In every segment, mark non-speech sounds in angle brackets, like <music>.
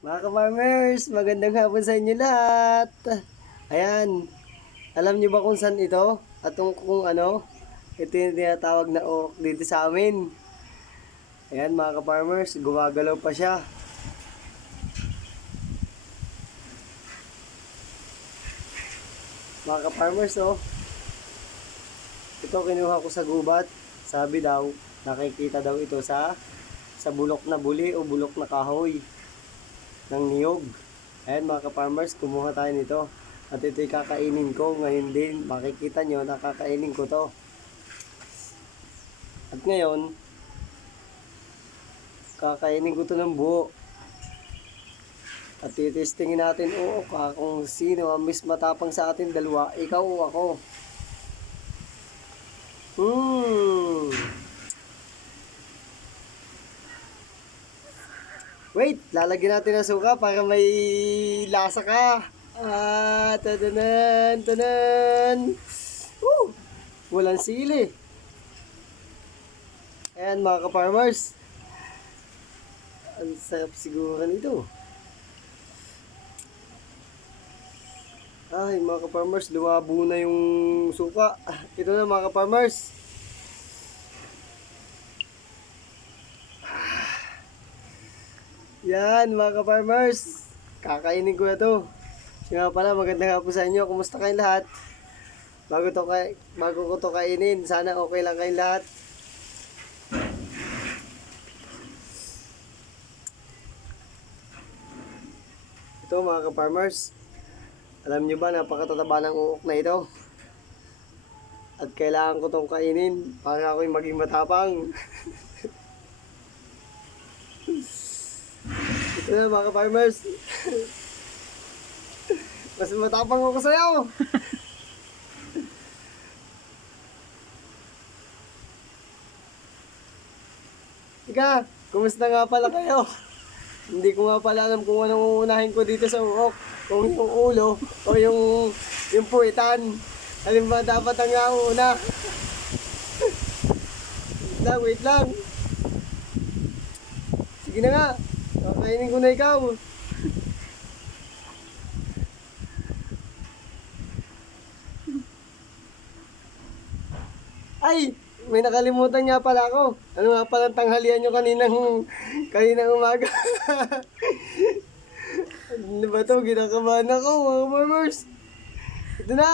Mga ka-farmers, magandang hapon sa inyo lahat. Ayan, alam niyo ba kung saan ito? At kung, kung ano? Ito yung tinatawag na oak dito sa amin. Ayan mga ka-farmers, gumagalaw pa siya. Mga ka-farmers, oh. Ito kinuha ko sa gubat. Sabi daw, nakikita daw ito sa sa bulok na buli o bulok na kahoy ng niyog. Ayan mga ka-farmers, kumuha tayo nito. At ito'y kakainin ko ngayon din. Makikita nyo, nakakainin ko to. At ngayon, kakainin ko to ng buo. At titestingin natin, oo, ka- kung sino ang mas matapang sa atin dalawa, ikaw o ako. Hmm. Wait, lalagyan natin ng suka para may lasa ka. Ah, tadanan, tanan. Woo! Walang sili. Ayan mga ka-farmers. Ang sarap siguro nito. Ay, mga ka-farmers, lumabo na yung suka. Ito na mga ka-farmers. Yan, mga ka-farmers. Kakainin ko na to. Siya nga pala, magandang hapon sa inyo. Kumusta kayong lahat? Bago, to kay, bago ko to kainin, sana okay lang kayong lahat. Ito mga ka-farmers, alam nyo ba napakatataba ng uok na ito? At kailangan ko tong kainin para ako'y maging matapang. <laughs> Ito mga ka-farmers. Mas matapang ako sa'yo. Ika, kumusta nga pala kayo? Hindi ko nga pala alam kung anong uunahin ko dito sa uok. Kung yung ulo o yung, yung puwitan. Alin ba dapat ang nauna? wait lang, wait lang. Sige na nga. Kakainin ko na ikaw. Ay! May nakalimutan nga pala ako. Ano nga pala ang tanghalian nyo kaninang, kaninang umaga? <laughs> ano ba to? Ginakabahan ako, mga farmers. Ito na!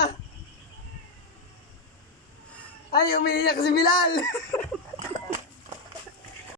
Ay, umiiyak si Bilal! <laughs>